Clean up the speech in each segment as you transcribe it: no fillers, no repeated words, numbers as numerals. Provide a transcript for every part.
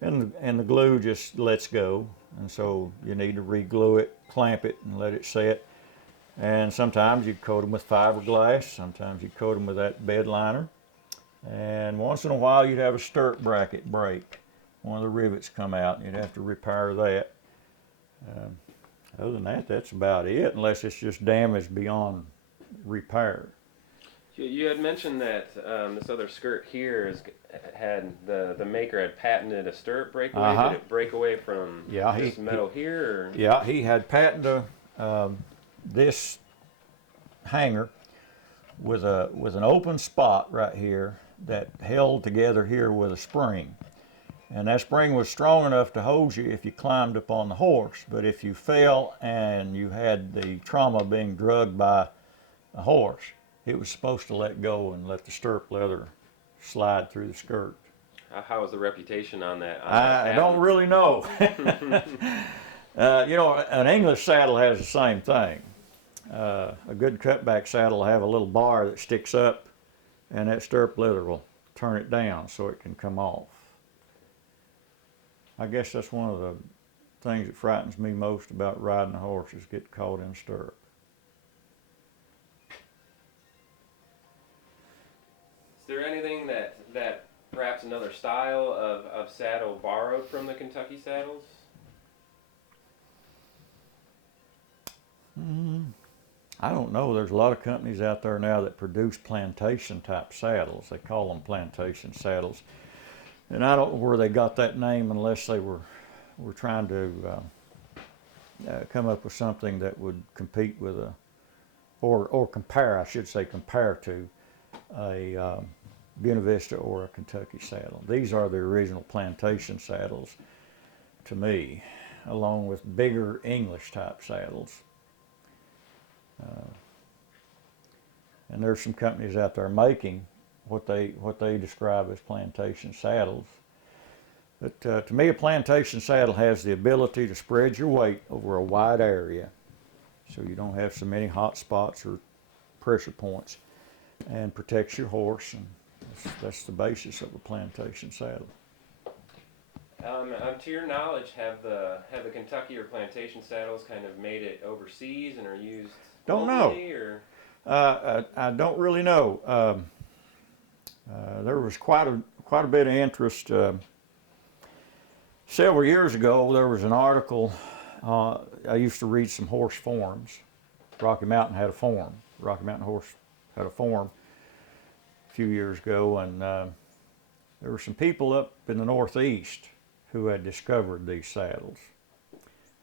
and the glue just lets go, and so you need to re-glue it, clamp it, and let it set. And sometimes you coat them with fiberglass, sometimes you coat them with that bed liner, and once in a while you'd have a stirrup bracket break. One of the rivets come out, and you'd have to repair that. Other than that, that's about it, unless it's just damaged beyond repair. You had mentioned that this other skirt here had the maker had patented a stirrup breakaway. Uh-huh. Did it break away from this metal here? Or? Yeah, he had patented this hanger with an open spot right here that held together here with a spring. And that spring was strong enough to hold you if you climbed up on the horse. But if you fell and you had the trauma of being drugged by a horse, it was supposed to let go and let the stirrup leather slide through the skirt. How was the reputation on that? I don't really know. You know, an English saddle has the same thing. A good cutback saddle will have a little bar that sticks up, and that stirrup leather will turn it down so it can come off. I guess that's one of the things that frightens me most about riding a horse is getting caught in a stirrup. Is there anything that perhaps another style of saddle borrowed from the Kentucky saddles? I don't know. There's a lot of companies out there now that produce plantation type saddles. They call them plantation saddles. And I don't know where they got that name unless they were trying to come up with something that would compete with or compare, I should say, compare to a Buena Vista or a Kentucky saddle. These are the original plantation saddles to me, along with bigger English type saddles. And there's some companies out there making what they describe as plantation saddles. But to me, a plantation saddle has the ability to spread your weight over a wide area, so you don't have so many hot spots or pressure points, and protects your horse. And that's the basis of a plantation saddle. To your knowledge, have the Kentucky or plantation saddles kind of made it overseas and are used Don't know. globally, or? I don't really know. There was quite a bit of interest. Several years ago, there was an article. I used to read some horse forums. Rocky Mountain had a forum. Rocky Mountain Horse had a forum a few years ago, and there were some people up in the Northeast who had discovered these saddles.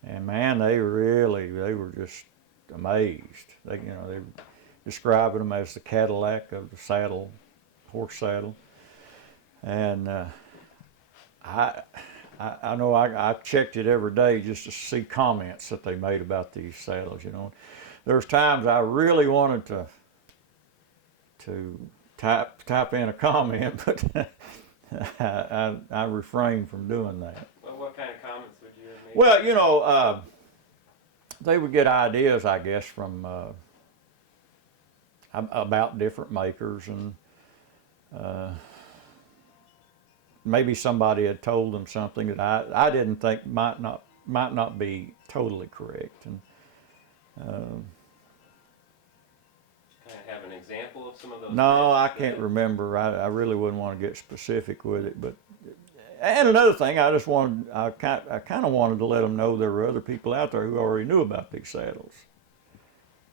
And man, they were just amazed. They describing them as the Cadillac of the saddle, horse saddle. And I know I checked it every day just to see comments that they made about these saddles. You know, there's times I really wanted to type in a comment, but I refrained from doing that. Well, what kind of comments would you have made? Well, you know, they would get ideas, I guess, from about different makers, and maybe somebody had told them something that I didn't think might not be totally correct. And kind of have an example of some of those? no, I can't remember. I really wouldn't want to get specific with it, but. And another thing, I kind of wanted to let them know there were other people out there who already knew about these saddles.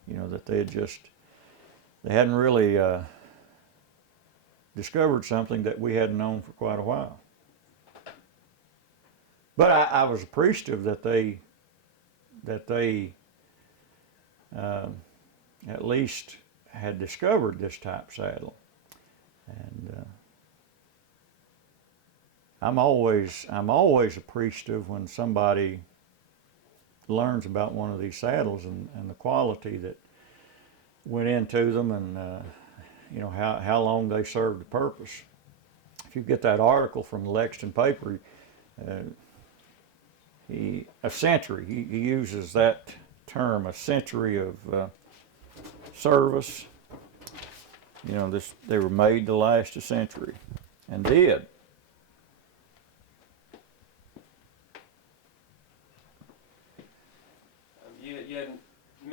You know, that they hadn't really discovered something that we hadn't known for quite a while. But I was appreciative that they at least had discovered this type saddle. And I'm always appreciative when somebody learns about one of these saddles and the quality that went into them, and you know how long they served the purpose. If you get that article from the Lexington paper, a century. He uses that term, a century of service. You know, they were made to last a century, and did.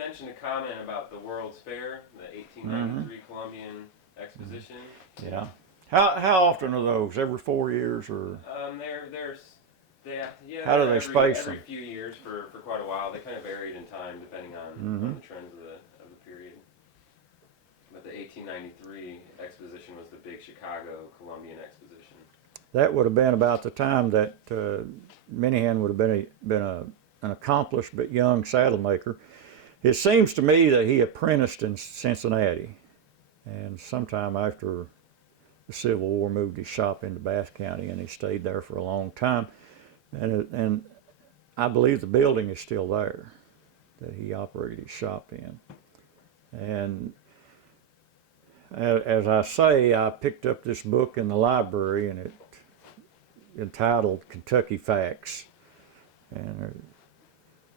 mentioned a comment about the World's Fair, the 1893 Columbian Exposition. Yeah. How often are those? Every 4 years or? How do they space every them? few years for quite a while. They kind of varied in time depending on the trends of the period. But the 1893 exposition was the big Chicago Columbian Exposition. That would have been about the time that Minihan would have been an accomplished but young saddle maker. It seems to me that he apprenticed in Cincinnati, and sometime after the Civil War moved his shop into Bath County, and he stayed there for a long time. And I believe the building is still there that he operated his shop in. And as I say, I picked up this book in the library, and it entitled Kentucky Facts. And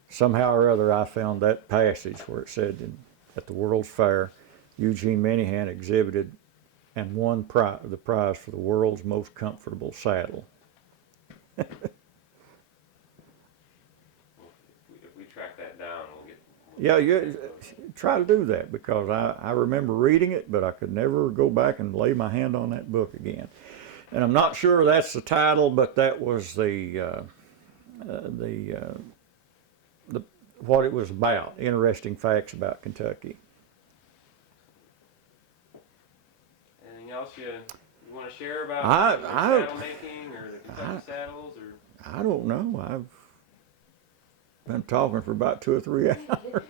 somehow or other I found that passage where it said at the World's Fair, Eugene Minihan exhibited and won the prize for the world's most comfortable saddle. If we track that down, we'll get. Yeah, you try to do that, because I remember reading it, but I could never go back and lay my hand on that book again. And I'm not sure that's the title, but that was the what it was about. Interesting facts about Kentucky. Anything else you want to share about saddle making or the Kentucky saddles? Or I don't know. I've been talking for about 2 or 3 hours.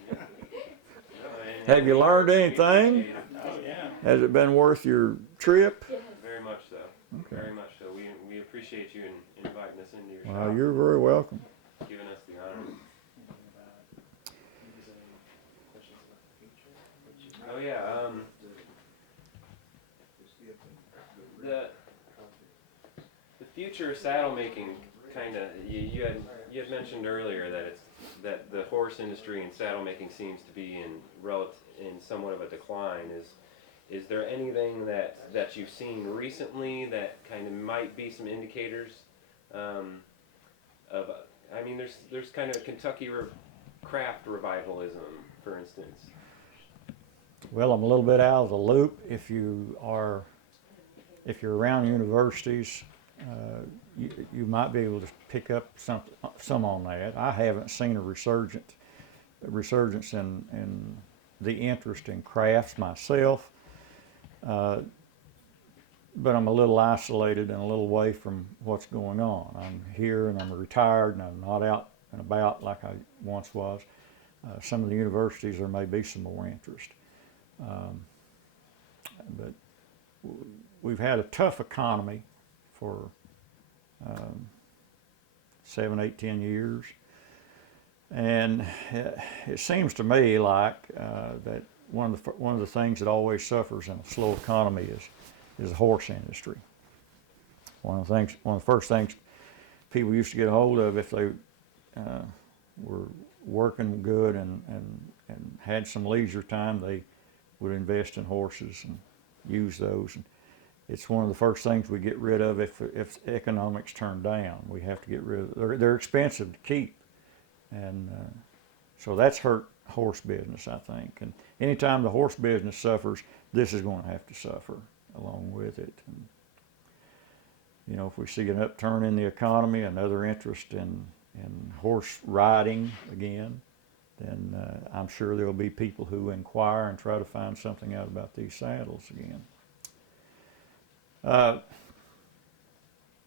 Have you learned anything? Oh, yeah. Has it been worth your trip? Very much so. Okay. Very much so. We appreciate you inviting us into your Well, shop. you're very welcome. Giving us the honor. Oh yeah. The future of saddle making, kind of, you had mentioned earlier that the horse industry and saddle making seems to be in somewhat of a decline. Is there anything that you've seen recently that kind of might be some indicators of? I mean, there's kind of Kentucky craft revivalism, for instance. Well, I'm a little bit out of the loop. If you're around universities, you might be able to pick up some on that. I haven't seen a resurgence in the interest in crafts myself, but I'm a little isolated and a little away from what's going on. I'm here and I'm retired and I'm not out and about like I once was. Some of the universities there may be some more interest. But we've had a tough economy for 7, 8, 10 years, and it seems to me like that one of the things that always suffers in a slow economy is the horse industry. One of the first things people used to get a hold of if they were working good and had some leisure time, they would invest in horses and use those. And it's one of the first things we get rid of if economics turn down. We have to get rid of them. They're expensive to keep, and so that's hurt horse business, I think. And anytime the horse business suffers, this is going to have to suffer along with it. And, you know, if we see an upturn in the economy, another interest in horse riding again, then I'm sure there'll be people who inquire and try to find something out about these saddles again.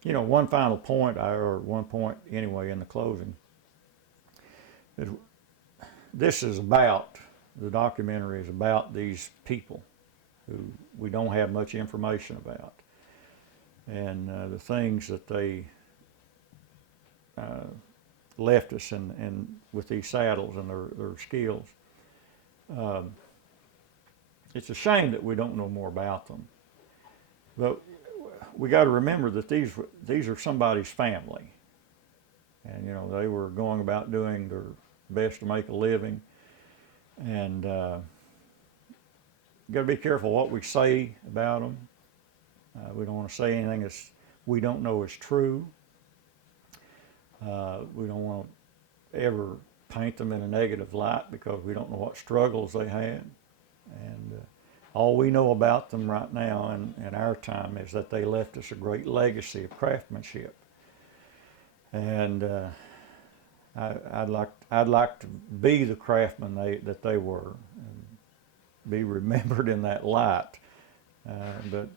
You know, one final point, or one point anyway in the closing, this is about, the documentary is about these people who we don't have much information about, and the things that they left us and with these saddles and their skills. It's a shame that we don't know more about them, but we got to remember that these are somebody's family, and you know they were going about doing their best to make a living, and got to be careful what we say about them. We don't want to say anything that we don't know is true. We don't want to ever paint them in a negative light because we don't know what struggles they had. And all we know about them right now in our time is that they left us a great legacy of craftsmanship. And I'd like to be the craftsman that they were, and be remembered in that light. But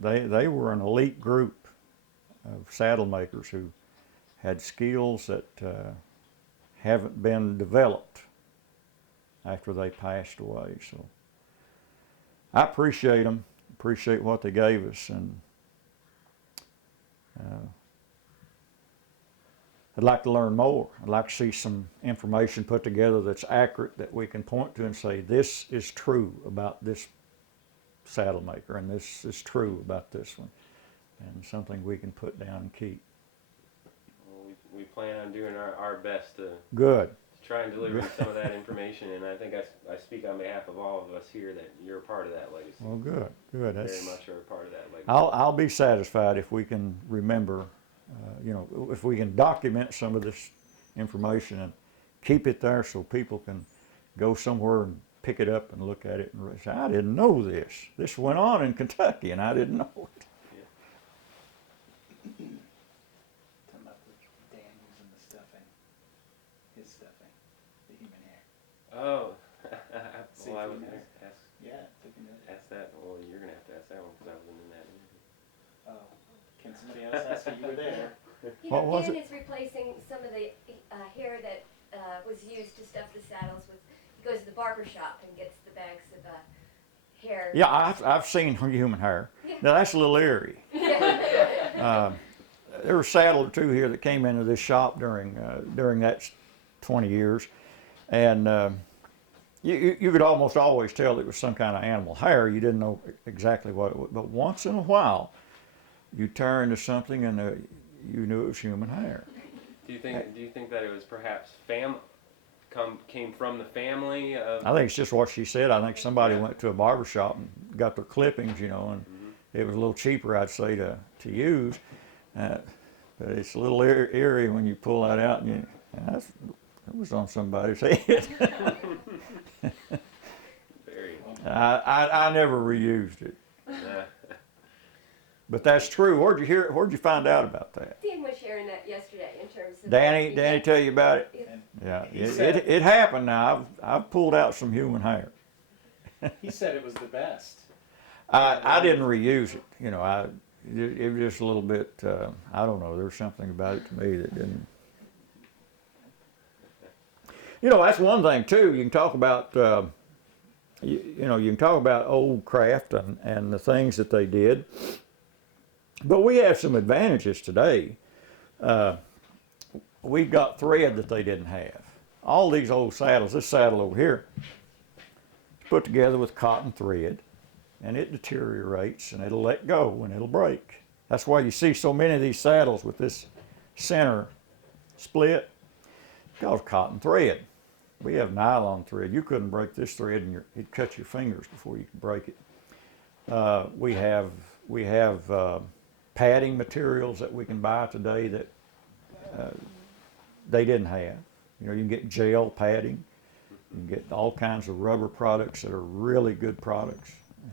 they were an elite group of saddle makers who had skills that haven't been developed after they passed away. So I appreciate them, appreciate what they gave us, and I'd like to learn more. I'd like to see some information put together that's accurate, that we can point to and say, this is true about this saddle maker, and this is true about this one, and something we can put down and keep. Well, we plan on doing our best to Good. try and deliver some of that information, and I think I speak on behalf of all of us here that you're a part of that legacy. Well, good, good. Very much are a part of that legacy. I'll be satisfied if we can remember, if we can document some of this information and keep it there so people can go somewhere and pick it up and look at it and say, I didn't know this. This went on in Kentucky and I didn't know it. Talking about Dan using the stuffing, his stuffing, the human hair. Oh, See well, I if would he knows. ask Yeah, taking it. that. Well, you're gonna have to ask that one because I wasn't in that interview. Oh, can somebody else ask you? You were there. You What know, was Dan it? is replacing some of the hair that was used to stuff the saddles with. He goes to the barber shop and gets the bags of hair. Yeah, I've seen human hair. Now that's a little eerie. There was a saddle or two here that came into this shop during that 20 years, and you could almost always tell it was some kind of animal hair. You didn't know exactly what it was, but once in a while, you turn to something and you knew it was human hair. Do you think that it was perhaps came from the family of? I think it's just what she said. I think somebody went to a barber shop and got their clippings, and it was a little cheaper, I'd say, to use. But it's a little eerie when you pull that out and it was on somebody's head. Very. I never reused it. But that's true. Where'd you find out about that? Dan was sharing that yesterday in terms of. Danny tell you about it? Yeah, it happened. Now I've pulled out some human hair. He said it was the best. I didn't reuse it. It was just a little bit. I don't know. There was something about it to me that didn't. That's one thing too. You can talk about. You can talk about old craft and the things that they did. But we have some advantages today. We've got thread that they didn't have. All these old saddles, this saddle over here, is put together with cotton thread, and it deteriorates and it'll let go and it'll break. That's why you see so many of these saddles with this center split, because cotton thread. We have nylon thread. You couldn't break this thread and it'd cut your fingers before you could break it. We have padding materials that we can buy today that they didn't have. You can get gel padding. You can get all kinds of rubber products that are really good products.